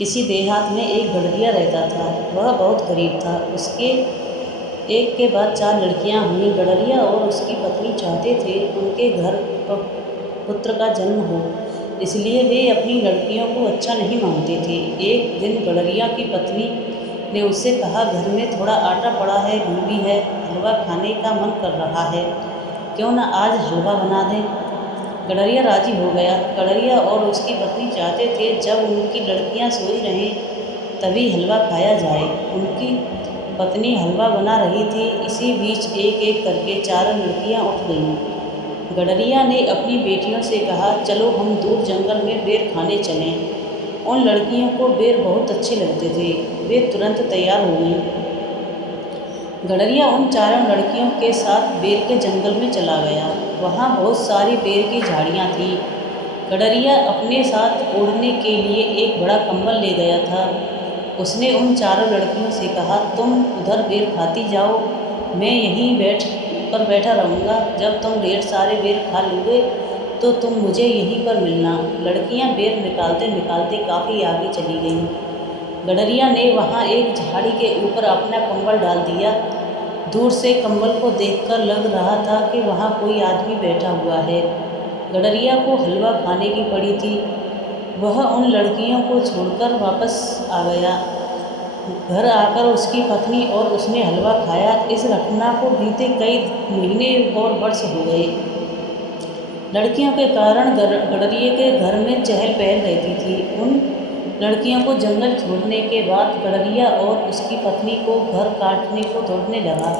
किसी देहात में एक गडरिया रहता था। वह बहुत गरीब था। उसके एक के बाद 4 लड़कियां हुईं। गडरिया और उसकी पत्नी चाहते थे उनके घर पुत्र का जन्म हो, इसलिए वे अपनी लड़कियों को अच्छा नहीं मानते थे। एक दिन गडरिया की पत्नी ने उससे कहा, घर में थोड़ा आटा पड़ा है, भी है, हलवा खाने का मन कर रहा है, क्यों न आज हलवा बना दें। गडरिया राजी हो गया। गडरिया और उसकी पत्नी चाहते थे जब उनकी लड़कियां सोई रहें तभी हलवा खाया जाए। उनकी पत्नी हलवा बना रही थी। इसी बीच एक एक करके 4 लड़कियां उठ गईं। गडरिया ने अपनी बेटियों से कहा, चलो हम दूर जंगल में बेर खाने चलें। उन लड़कियों को बेर बहुत अच्छे लगते थे। वे तुरंत तैयार हो गईं। गडरिया उन 4 लड़कियों के साथ बेर के जंगल में चला गया। वहाँ बहुत सारी बेर की झाड़ियाँ थीं। गडरिया अपने साथ ओढ़ने के लिए एक बड़ा कंबल ले गया था। उसने उन 4 लड़कियों से कहा, तुम उधर बेर खाती जाओ, मैं यहीं बैठा रहूँगा। जब तुम ढेर सारे बेर खा लोगे तो तुम मुझे यहीं पर मिलना। लड़कियाँ बेर निकालते निकालते काफ़ी आगे चली गईं। गडरिया ने वहाँ एक झाड़ी के ऊपर अपना कंबल डाल दिया। दूर से कंबल को देखकर लग रहा था कि वहाँ कोई आदमी बैठा हुआ है। गडरिया को हलवा खाने की पड़ी थी। वह उन लड़कियों को छोड़कर वापस आ गया। घर आकर उसकी पत्नी और उसने हलवा खाया। इस घटना को बीते कई महीने और वर्ष हो गए। लड़कियों के कारण गडरिये के घर में चहल पहल रहती थी। उन लड़कियों को जंगल छोड़ने के बाद गडरिया और उसकी पत्नी को घर काटने को दौड़ने लगा।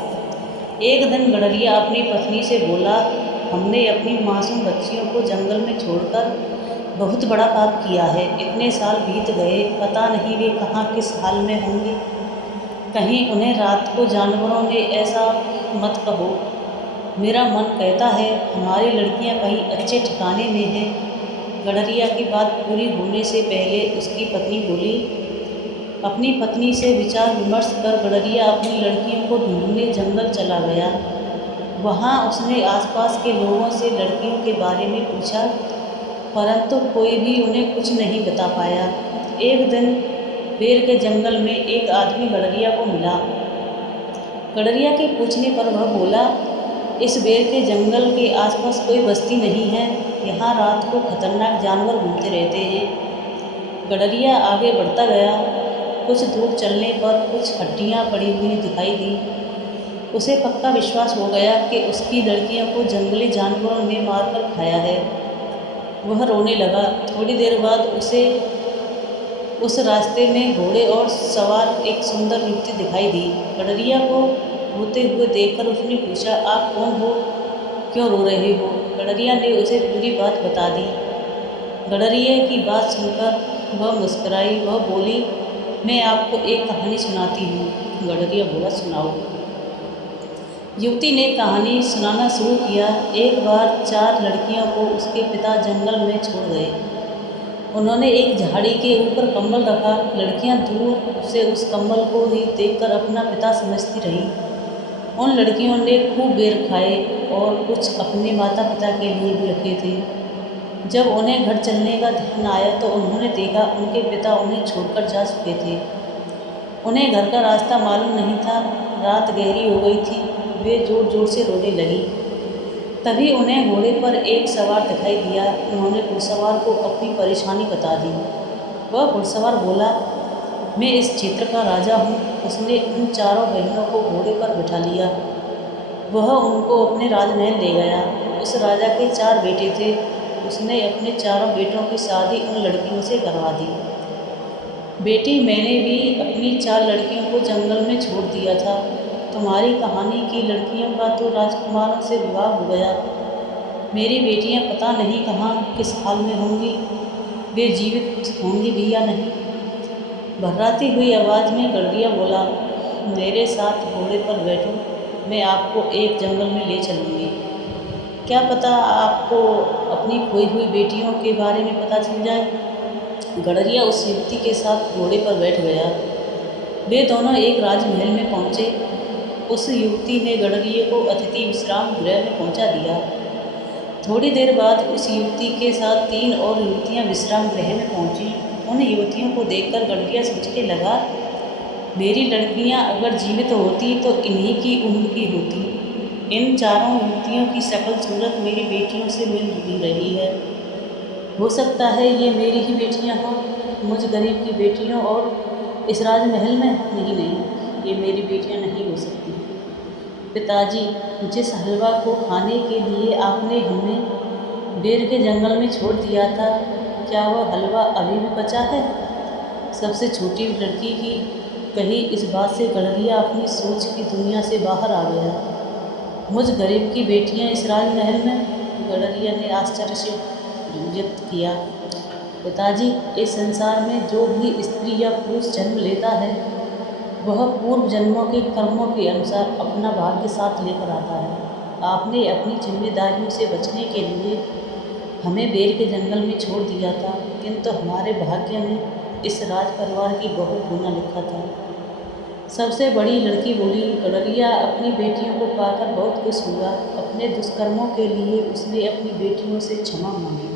एक दिन गडरिया अपनी पत्नी से बोला, हमने अपनी मासूम बच्चियों को जंगल में छोड़कर बहुत बड़ा पाप किया है। इतने साल बीत गए, पता नहीं वे कहाँ किस हाल में होंगे। कहीं उन्हें रात को जानवरों ने ऐसा मत कहो। मेरा मन कहता है हमारी लड़कियां कहीं अच्छे ठिकाने में हैं। गडरिया की बात पूरी होने से पहले उसकी पत्नी बोली। अपनी पत्नी से विचार विमर्श कर गडरिया अपनी लड़कियों को ढूंढने जंगल चला गया। वहाँ उसने आसपास के लोगों से लड़कियों के बारे में पूछा, परंतु कोई भी उन्हें कुछ नहीं बता पाया। एक दिन बेर के जंगल में एक आदमी गडरिया को मिला। गडरिया के पूछने पर वह बोला, इस बेर के जंगल के आसपास कोई बस्ती नहीं है। यहाँ रात को खतरनाक जानवर घूमते रहते हैं। गडरिया आगे बढ़ता गया। कुछ दूर चलने पर कुछ हड्डियाँ पड़ी हुई दिखाई दी। उसे पक्का विश्वास हो गया कि उसकी लड़कियों को जंगली जानवरों ने मारकर खाया है। वह रोने लगा। थोड़ी देर बाद उसे उस रास्ते में घोड़े और सवार एक सुंदर युवती दिखाई दी। गडरिया को रोते हुए देखकर उसने पूछा, आप कौन हो, क्यों रो रहे हो। गडरिया ने उसे पूरी बात बता दी। गडरिया की बात सुनकर वह मुस्कुराई। वह बोली, मैं आपको एक कहानी सुनाती हूँ। गडरिया बोला, सुनाओ। युवती ने कहानी सुनाना शुरू किया। एक बार 4 लड़कियों को उसके पिता जंगल में छोड़ गए। उन्होंने एक झाड़ी के ऊपर कंबल रखा। लड़कियां दूर से उस कंबल को ही देखकर अपना पिता समझती रहीं। उन लड़कियों ने खूब बेर खाए और कुछ अपने माता पिता के लिए भी रखे थे। जब उन्हें घर चलने का ध्यान आया तो उन्होंने देखा उनके पिता उन्हें छोड़कर जा चुके थे। उन्हें घर का रास्ता मालूम नहीं था। रात गहरी हो गई थी। वे जोर जोर से रोने लगी। तभी उन्हें घोड़े पर एक सवार दिखाई दिया। उन्होंने घुड़सवार को अपनी परेशानी बता दी। वह घुड़सवार बोला, मैं इस क्षेत्र का राजा हूँ। उसने उन 4 बहनों को घोड़े पर बिठा लिया। वह उनको अपने राजमहल ले गया। उस राजा के 4 बेटे थे। उसने अपने 4 बेटों की शादी उन लड़कियों से करवा दी। बेटी, मैंने भी अपनी 4 लड़कियों को जंगल में छोड़ दिया था। तुम्हारी कहानी की लड़कियों का तो राजकुमारों से विवाह हो गया। मेरी बेटियां पता नहीं कहाँ किस हाल में होंगी। वे जीवित होंगी भी या नहीं। भर्राती हुई आवाज़ में गडरिया बोला, मेरे साथ घोड़े पर बैठो, मैं आपको एक जंगल में ले चलूँगी। क्या पता आपको अपनी खोई हुई बेटियों के बारे में पता चल जाए। गडरिया उस युवती के साथ घोड़े पर बैठ गया। वे दोनों एक राजमहल में पहुँचे। उस युवती ने गडरिये को अतिथि विश्राम गृह में पहुँचा दिया। थोड़ी देर बाद उस युवती के साथ 3 और युवतियाँ विश्राम गृह में पहुँची। उन युवतियों को देखकर गडरिया सोचने लगा, मेरी लड़कियां अगर जीवित होती तो इन्हीं की उम्र की होती। इन चारों युवतियों की शक्ल सूरत मेरी बेटियों से मिल भी रही है। हो सकता है ये मेरी ही बेटियां हों, मुझ गरीब की बेटियों और इस राजमहल में। नहीं नहीं, ये मेरी बेटियां नहीं हो सकती। पिताजी, जिस हलवा को खाने के लिए आपने हमें बेर के जंगल में छोड़ दिया था, क्या वह हलवा अभी भी बचा है? सबसे छोटी लड़की की कही इस बात से गडरिया अपनी सोच की दुनिया से बाहर आ गया। मुझ गरीब की बेटियां इस राजमहल में? गडरिया ने आश्चर्य से व्यक्त किया। पिताजी, इस संसार में जो भी स्त्री या पुरुष जन्म लेता है, वह पूर्व जन्मों के कर्मों के अनुसार अपना भाग्य साथ लेकर आता है। आपने अपनी जिम्मेदारियों से बचने के लिए हमें बेर के जंगल में छोड़ दिया था, किंतु हमारे भाग्य में इस राज परिवार की बहू होना लिखा था। सबसे बड़ी लड़की बोली। गडरिया अपनी बेटियों को पाकर बहुत खुश हुआ। अपने दुष्कर्मों के लिए उसने अपनी बेटियों से क्षमा मांगी।